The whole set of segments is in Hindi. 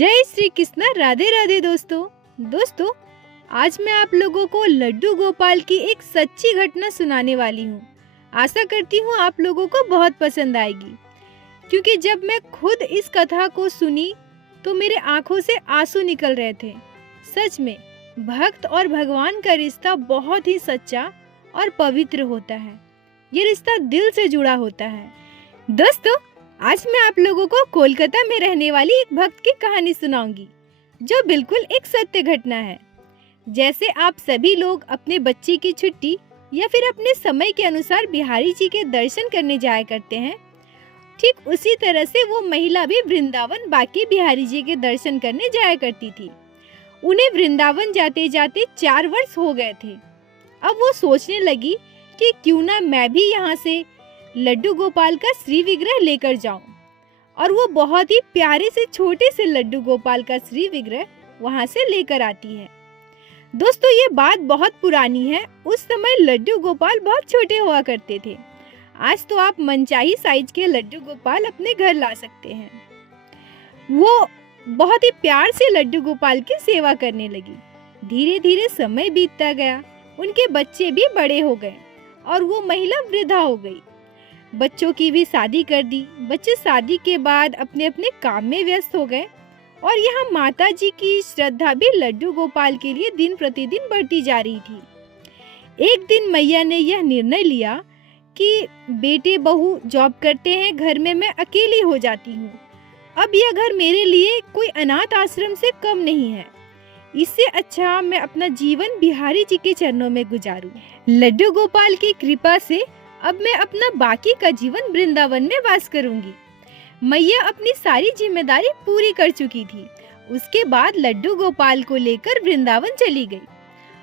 जय श्री कृष्ण। राधे राधे दोस्तों, आज मैं आप लोगों को लड्डू गोपाल की एक सच्ची घटना सुनाने वाली हूँ। आशा करती हूँ आप लोगों को बहुत पसंद आएगी, क्योंकि जब मैं खुद इस कथा को सुनी तो मेरे आंखों से आंसू निकल रहे थे। सच में भक्त और भगवान का रिश्ता बहुत ही सच्चा और पवित्र होता है। ये रिश्ता दिल से जुड़ा होता है। दोस्तों, आज मैं आप लोगों को कोलकाता में रहने वाली एक भक्त की कहानी सुनाऊंगी, जो बिल्कुल एक सत्य घटना है। जैसे आप सभी लोग अपने बच्चे की छुट्टी या फिर अपने समय के अनुसार बिहारी जी के दर्शन करने जाया करते हैं, ठीक उसी तरह से वो महिला भी वृंदावन बाकी बिहारी जी के दर्शन करने जाया करती थी। उन्हें वृंदावन जाते जाते 4 वर्ष हो गए थे। अब वो सोचने लगी कि क्यों ना मैं भी यहाँ से लड्डू गोपाल का श्री विग्रह लेकर जाऊं, और वो बहुत ही प्यारे से छोटे से लड्डू गोपाल का श्री विग्रह वहां से लेकर आती है। दोस्तों, ये बात बहुत पुरानी है। उस समय लड्डू गोपाल बहुत छोटे हुआ करते थे। आज तो आप मनचाही साइज के लड्डू गोपाल अपने घर ला सकते हैं। वो बहुत ही प्यार से लड्डू गोपाल की सेवा करने लगी। धीरे धीरे समय बीतता गया, उनके बच्चे भी बड़े हो गए और वो महिला वृद्धा हो गई। बच्चों की भी शादी कर दी। बच्चे शादी के बाद अपने अपने काम में व्यस्त हो गए, और यहाँ माता जी की श्रद्धा भी लड्डू गोपाल के लिए दिन प्रतिदिन बढ़ती जा रही थी। एक दिन मैया ने यह निर्णय लिया कि बेटे बहू जॉब करते हैं, घर में मैं अकेली हो जाती हूँ। अब यह घर मेरे लिए कोई अनाथ आश्रम से कम नहीं है। इससे अच्छा मैं अपना जीवन बिहारी जी के चरणों में गुजारूं। लड्डू गोपाल की कृपा से अब मैं अपना बाकी का जीवन वृंदावन में वास करूंगी। मैया अपनी सारी जिम्मेदारी पूरी कर चुकी थी। उसके बाद लड्डू गोपाल को लेकर वृंदावन चली गई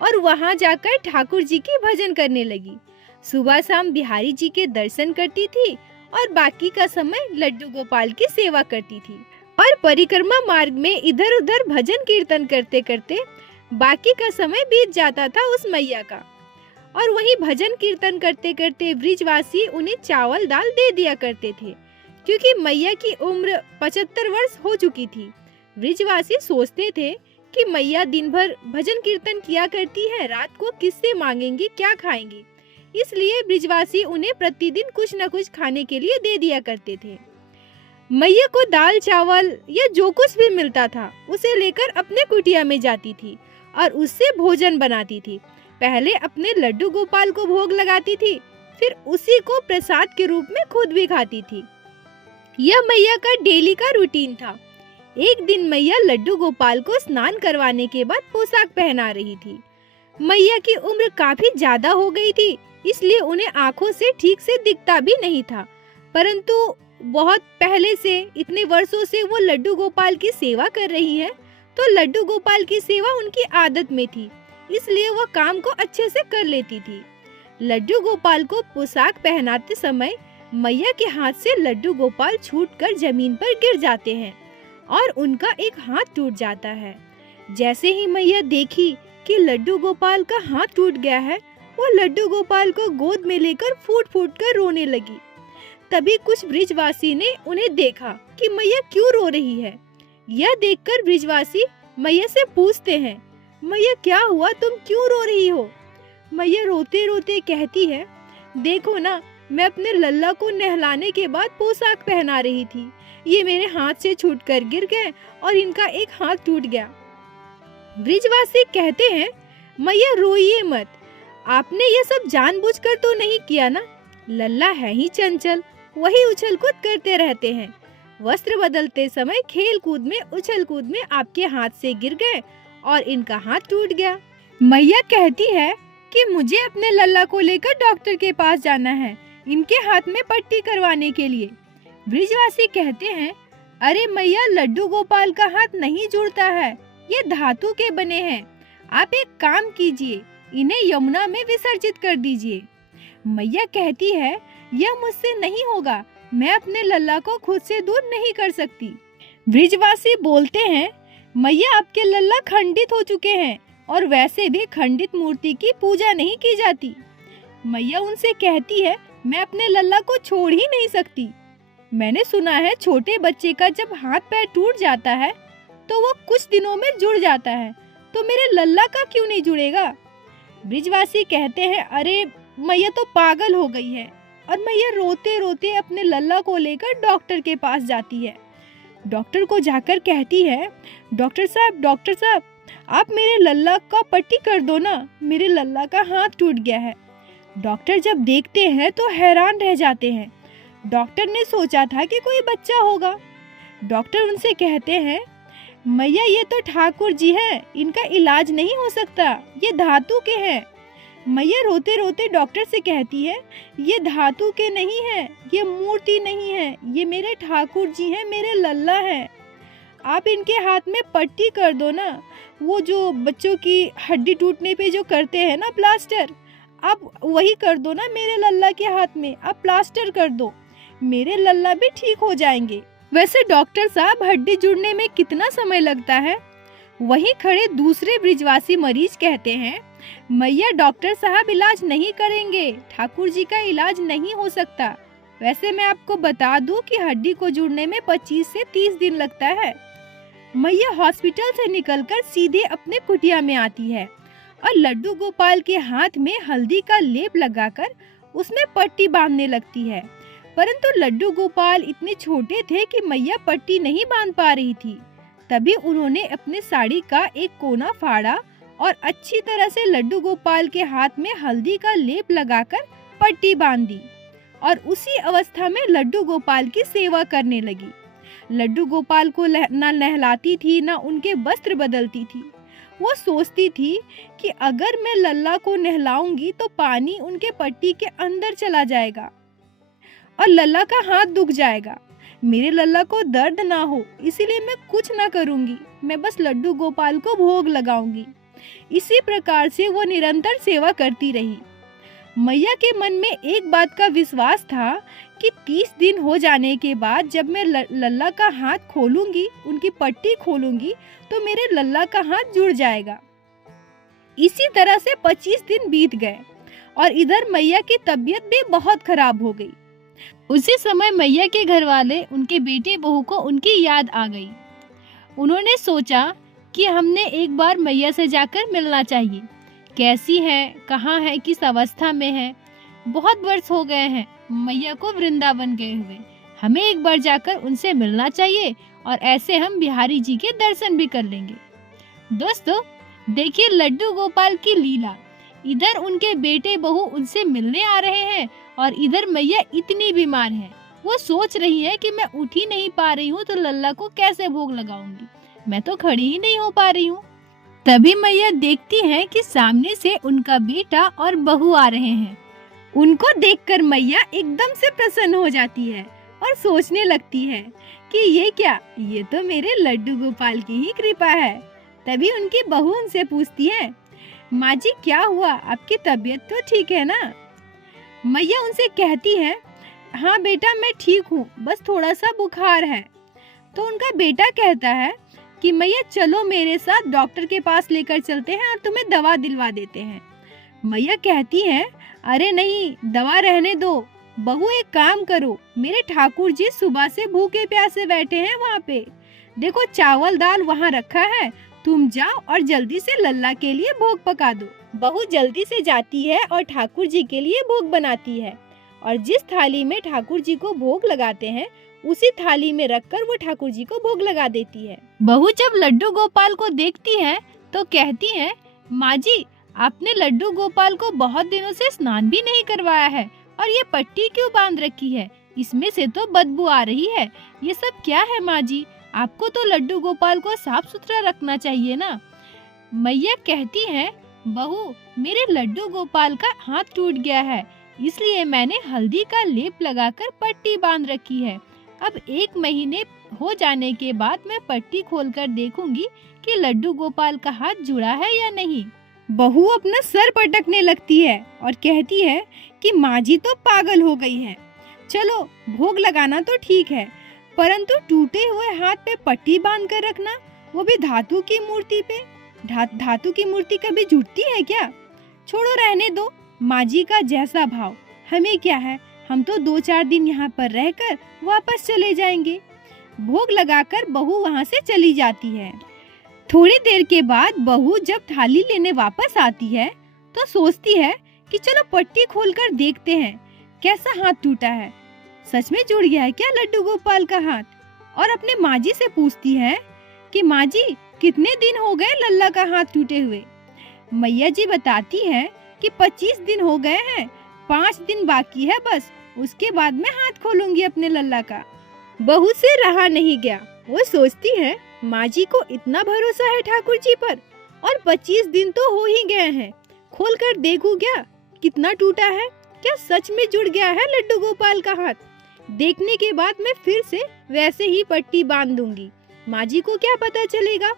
और वहां जाकर ठाकुर जी की भजन करने लगी। सुबह शाम बिहारी जी के दर्शन करती थी और बाकी का समय लड्डू गोपाल की सेवा करती थी। और परिक्रमा मार्ग में इधर उधर भजन कीर्तन करते करते बाकी का समय बीत जाता था उस मैया का। और वहीं भजन कीर्तन करते करते ब्रिजवासी उन्हें चावल दाल दे दिया करते थे, क्योंकि मैया की उम्र 75 वर्ष हो चुकी थी। ब्रिजवासी सोचते थे कि मैया दिन भर भजन कीर्तन किया करती है, रात को किससे मांगेंगी, क्या खाएंगी। इसलिए ब्रिजवासी उन्हें प्रतिदिन कुछ न कुछ खाने के लिए दे दिया करते थे। मैया को दाल चावल या जो कुछ भी मिलता था उसे लेकर अपने कुटिया में जाती थी और उससे भोजन बनाती थी। पहले अपने लड्डू गोपाल को भोग लगाती थी, फिर उसी को प्रसाद के रूप में खुद भी खाती थी। यह मैया का डेली का रूटीन था। एक दिन मैया लड्डू गोपाल को स्नान करवाने के बाद पोशाक पहना रही थी। मैया की उम्र काफी ज्यादा हो गई थी, इसलिए उन्हें आंखों से ठीक से दिखता भी नहीं था। परंतु बहुत पहले से, इतने वर्षों से वो लड्डू गोपाल की सेवा कर रही है, तो लड्डू गोपाल की सेवा उनकी आदत में थी, इसलिए वो काम को अच्छे से कर लेती थी। लड्डू गोपाल को पोशाक पहनाते समय मैया के हाथ से लड्डू गोपाल छूटकर जमीन पर गिर जाते हैं और उनका एक हाथ टूट जाता है। जैसे ही मैया देखी कि लड्डू गोपाल का हाथ टूट गया है, वो लड्डू गोपाल को गोद में लेकर फूट फूट कर रोने लगी। तभी कुछ ब्रिजवासी ने उन्हें देखा कि मैया क्यों रो रही है। यह देखकर ब्रिजवासी मैया से पूछते हैं, मैया क्या हुआ, तुम क्यों रो रही हो। मैया रोते रोते कहती है, देखो ना, मैं अपने लल्ला को नहलाने के बाद पोशाक पहना रही थी। ये मेरे हाथ से छूटकर गिर गए और इनका एक हाथ टूट गया। ब्रिजवासी कहते हैं, मैया रोइए मत, आपने ये सब जानबूझकर तो नहीं किया ना। लल्ला है ही चंचल, वही उछल कूद करते रहते हैं। वस्त्र बदलते समय खेल कूद में उछल कूद में आपके हाथ से गिर गए और इनका हाथ टूट गया। मैया कहती है कि मुझे अपने लल्ला को लेकर डॉक्टर के पास जाना है, इनके हाथ में पट्टी करवाने के लिए। ब्रिजवासी कहते हैं, अरे मैया, लड्डू गोपाल का हाथ नहीं जुड़ता है, ये धातु के बने हैं। आप एक काम कीजिए, इन्हें यमुना में विसर्जित कर दीजिए। मैया कहती है, यह मुझसे नहीं होगा, मैं अपने लल्ला को खुद से दूर नहीं कर सकती। ब्रिजवासी बोलते हैं, मैया, आपके लल्ला खंडित हो चुके हैं और वैसे भी खंडित मूर्ति की पूजा नहीं की जाती। मैया उनसे कहती है, मैं अपने लल्ला को छोड़ ही नहीं सकती। मैंने सुना है छोटे बच्चे का जब हाथ पैर टूट जाता है तो वो कुछ दिनों में जुड़ जाता है, तो मेरे लल्ला का क्यों नहीं जुड़ेगा? ब्रिजवासी कहते हैं, अरे मैया तो पागल हो गई है। और मैया रोते रोते अपने लल्ला को लेकर डॉक्टर के पास जाती है। डॉक्टर को जाकर कहती है, डॉक्टर साहब आप मेरे लल्ला का पट्टी कर दो ना, मेरे लल्ला का हाथ टूट गया है। डॉक्टर जब देखते हैं तो हैरान रह जाते हैं। डॉक्टर ने सोचा था कि कोई बच्चा होगा। डॉक्टर उनसे कहते हैं, मैया ये तो ठाकुर जी हैं, इनका इलाज नहीं हो सकता, ये धातु के हैं। मैया रोते रोते डॉक्टर से कहती है, ये धातु के नहीं है, ये मूर्ति नहीं है, ये मेरे ठाकुर जी हैं, मेरे लल्ला हैं। आप इनके हाथ में पट्टी कर दो ना, वो जो बच्चों की हड्डी टूटने पे जो करते हैं ना प्लास्टर, आप वही कर दो ना मेरे लल्ला के हाथ में, आप प्लास्टर कर दो, मेरे लल्ला भी ठीक हो जाएंगे। वैसे डॉक्टर साहब, हड्डी जुड़ने में कितना समय लगता है? वहीं खड़े दूसरे ब्रिजवासी मरीज कहते हैं, मैया डॉक्टर साहब इलाज नहीं करेंगे, ठाकुर जी का इलाज नहीं हो सकता। वैसे मैं आपको बता दूं कि हड्डी को जुड़ने में 25 से 30 दिन लगता है। मैया हॉस्पिटल से निकलकर सीधे अपने कुटिया में आती है और लड्डू गोपाल के हाथ में हल्दी का लेप लगाकर उसमें पट्टी बांधने लगती है। परंतु लड्डू गोपाल इतने छोटे थे कि मैया पट्टी नहीं बांध पा रही थी। तभी उन्होंने अपने साड़ी का एक कोना फाड़ा और अच्छी तरह से लड्डू गोपाल के हाथ में हल्दी का लेप लगाकर पट्टी बांध दी और उसी अवस्था में लड्डू गोपाल की सेवा करने लगी। लड्डू गोपाल को ना नहलाती थी, ना उनके वस्त्र बदलती थी। वो सोचती थी कि अगर मैं लल्ला को नहलाऊंगी तो पानी उनके पट्टी के अंदर चला जाएगा और लल्ला का हाथ दुख जाएगा। मेरे लल्ला को दर्द ना हो, इसीलिए मैं कुछ ना करूंगी, मैं बस लड्डू गोपाल को भोग लगाऊंगी। इसी प्रकार से वो निरंतर सेवा करती रही। मैया के मन में एक बात का विश्वास था कि 30 दिन हो जाने के बाद जब मैं लल्ला का हाथ खोलूंगी, उनकी पट्टी खोलूंगी, तो मेरे लल्ला का हाथ जुड़ जाएगा। इसी तरह से 25 दिन बीत गए और इधर मैया की तबीयत भी बहुत खराब हो गई। उसी समय मैया के घर वाले, उनके बेटे बहू को उनकी याद आ गई। उन्होंने सोचा कि हमने एक बार मैया से जाकर मिलना चाहिए। कैसी है, कहाँ है, किस अवस्था में है? बहुत वर्ष हो गए हैं मैया को वृंदावन गए हुए, हमें एक बार जाकर उनसे मिलना चाहिए और ऐसे हम बिहारी जी के दर्शन भी कर लेंगे। दोस्तों देखिए लड्डू गोपाल की लीला। इधर उनके बेटे बहू उनसे मिलने आ रहे हैं और इधर मैया इतनी बीमार है। वो सोच रही है कि मैं उठ ही नहीं पा रही हूँ तो लल्ला को कैसे भोग लगाऊंगी, मैं तो खड़ी ही नहीं हो पा रही हूँ। तभी मैया देखती हैं कि सामने से उनका बेटा और बहू आ रहे हैं। उनको देखकर मैया एकदम से प्रसन्न हो जाती है और सोचने लगती है कि ये क्या, ये तो मेरे लड्डू गोपाल की ही कृपा है। तभी उनकी बहू उनसे पूछती है, माँ जी क्या हुआ, आपकी तबीयत तो ठीक है ना? मैया उनसे कहती है, हाँ बेटा मैं ठीक हूँ, बस थोड़ा सा बुखार है। तो उनका बेटा कहता है कि मैया चलो मेरे साथ डॉक्टर के पास लेकर चलते हैं और तुम्हें दवा दिलवा देते हैं। मैया कहती है, अरे नहीं, दवा रहने दो, बहू एक काम करो, मेरे ठाकुर जी सुबह से भूखे प्यासे बैठे हैं वहाँ पे, देखो चावल दाल वहाँ रखा है, तुम जाओ और जल्दी से लल्ला के लिए भोग पका दो। बहू जल्दी से जाती है और ठाकुर जी के लिए भोग बनाती है और जिस थाली में ठाकुर जी को भोग लगाते हैं उसी थाली में रखकर वो ठाकुर जी को भोग लगा देती है। बहू जब लड्डू गोपाल को देखती है तो कहती है, माँ जी आपने लड्डू गोपाल को बहुत दिनों से स्नान भी नहीं करवाया है और ये पट्टी क्यों बांध रखी है, इसमें से तो बदबू आ रही है, ये सब क्या है माँ जी, आपको तो लड्डू गोपाल को साफ सुथरा रखना चाहिए ना। मैया कहती है, बहू मेरे लड्डू गोपाल का हाथ टूट गया है, इसलिए मैंने हल्दी का लेप लगाकर पट्टी बांध रखी है। अब 1 महीने हो जाने के बाद मैं पट्टी खोलकर देखूंगी कि लड्डू गोपाल का हाथ जुड़ा है या नहीं। बहू अपना सर पटकने लगती है और कहती है कि माँ जी तो पागल हो गई है। चलो भोग लगाना तो ठीक है, परंतु टूटे हुए हाथ पे पट्टी बांध कर रखना, वो भी धातु की मूर्ति पे। धातु की मूर्ति कभी जुटती है क्या? छोड़ो रहने दो, माँ जी का जैसा भाव, हमें क्या है, हम तो 2-4 दिन यहाँ पर रहकर वापस चले जाएंगे। भोग लगाकर बहू वहाँ से चली जाती है। थोड़ी देर के बाद बहू जब थाली लेने वापस आती है तो सोचती है कि चलो पट्टी खोलकर देखते हैं कैसा हाथ टूटा है। सच में जुड़ गया है क्या लड्डू गोपाल का हाथ? और अपने माँ जी से पूछती है कि माँ जी कितने दिन हो गए लल्ला का हाथ टूटे हुए? मैया जी बताती है कि 25 दिन हो गए हैं, 5 दिन बाकी है बस, उसके बाद मैं हाथ खोलूंगी अपने लल्ला का। बहू से रहा नहीं गया, वो सोचती है माँ जी को इतना भरोसा है ठाकुर जी पर, और 25 दिन तो हो ही गए हैं, खोल कर देखूं क्या कितना टूटा है, क्या सच में जुड़ गया है लड्डू गोपाल का हाथ। देखने के बाद मैं फिर से वैसे ही पट्टी बांध दूंगी, माँ जी को क्या पता चलेगा।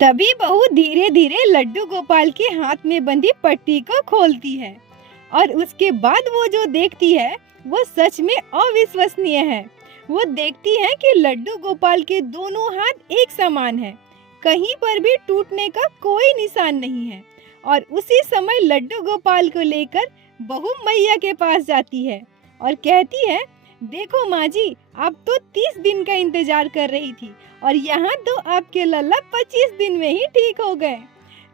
तभी बहू धीरे धीरे लड्डू गोपाल के हाथ में बंधी पट्टी को खोलती है और उसके बाद वो जो देखती है वो सच में अविश्वसनीय है। वो देखती है कि लड्डू गोपाल के दोनों हाथ एक समान हैं, कहीं पर भी टूटने का कोई निशान नहीं है। और उसी समय लड्डू गोपाल को लेकर बहू मैया के पास जाती है और कहती है, देखो माँ जी, आप तो 30 दिन का इंतजार कर रही थी और यहाँ तो आपके लल्ला 25 दिन में ही ठीक हो गए।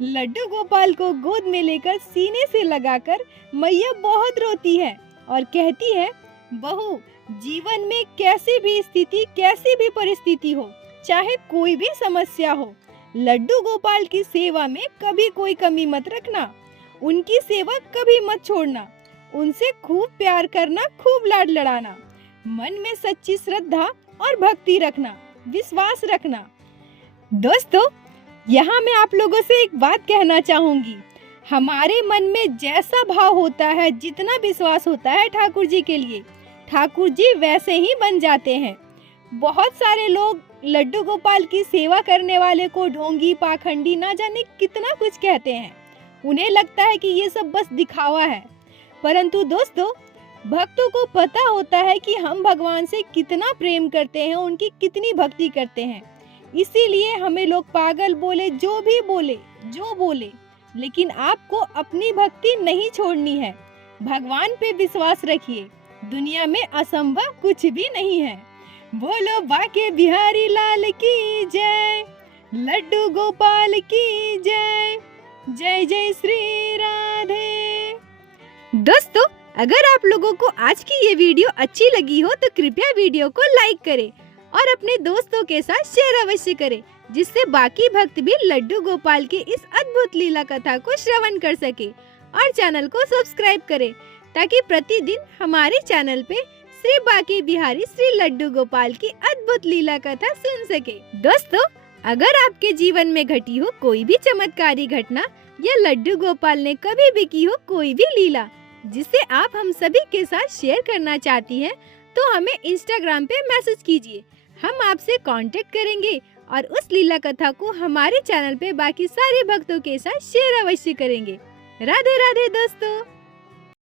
लड्डू गोपाल को गोद में लेकर सीने से लगाकर मैया बहुत रोती है और कहती है, बहू, जीवन में कैसी भी स्थिति, कैसी भी परिस्थिति हो, चाहे कोई भी समस्या हो, लड्डू गोपाल की सेवा में कभी कोई कमी मत रखना, उनकी सेवा कभी मत छोड़ना, उनसे खूब प्यार करना, खूब लाड लड़ाना, मन में सच्ची श्रद्धा और भक्ति रखना, विश्वास रखना। दोस्तों, यहाँ मैं आप लोगों से एक बात कहना चाहूंगी, हमारे मन में जैसा भाव होता है, जितना विश्वास होता है ठाकुर जी के लिए, ठाकुर जी वैसे ही बन जाते हैं। बहुत सारे लोग लड्डू गोपाल की सेवा करने वाले को ढोंगी, पाखंडी, ना जाने कितना कुछ कहते हैं। उन्हें लगता है कि ये सब बस दिखावा है, परंतु दोस्तों, भक्तों को पता होता है कि हम भगवान से कितना प्रेम करते हैं, उनकी कितनी भक्ति करते हैं। इसीलिए हमें लोग पागल बोले, जो भी बोले, जो बोले, लेकिन आपको अपनी भक्ति नहीं छोड़नी है। भगवान पे विश्वास रखिए, दुनिया में असंभव कुछ भी नहीं है। बोलो बाके बिहारी लाल की जय, लड्डू गोपाल की जय, जय जय श्री राधे। दोस्तों, अगर आप लोगों को आज की ये वीडियो अच्छी लगी हो तो कृपया वीडियो को लाइक करें और अपने दोस्तों के साथ शेयर अवश्य करें, जिससे बाकी भक्त भी लड्डू गोपाल की इस अद्भुत लीला कथा को श्रवण कर सके। और चैनल को सब्सक्राइब करें ताकि प्रतिदिन हमारे चैनल पे श्री बाके बिहारी श्री लड्डू गोपाल की अद्भुत लीला कथा सुन सके। दोस्तों, अगर आपके जीवन में घटी हो कोई भी चमत्कारी घटना या लड्डू गोपाल ने कभी भी की हो कोई भी लीला जिसे आप हम सभी के साथ शेयर करना चाहती हैं, तो हमें इंस्टाग्राम पे मैसेज कीजिए। हम आपसे कांटेक्ट करेंगे और उस लीला कथा को हमारे चैनल पे बाकी सारे भक्तों के साथ शेयर अवश्य करेंगे। राधे राधे दोस्तों।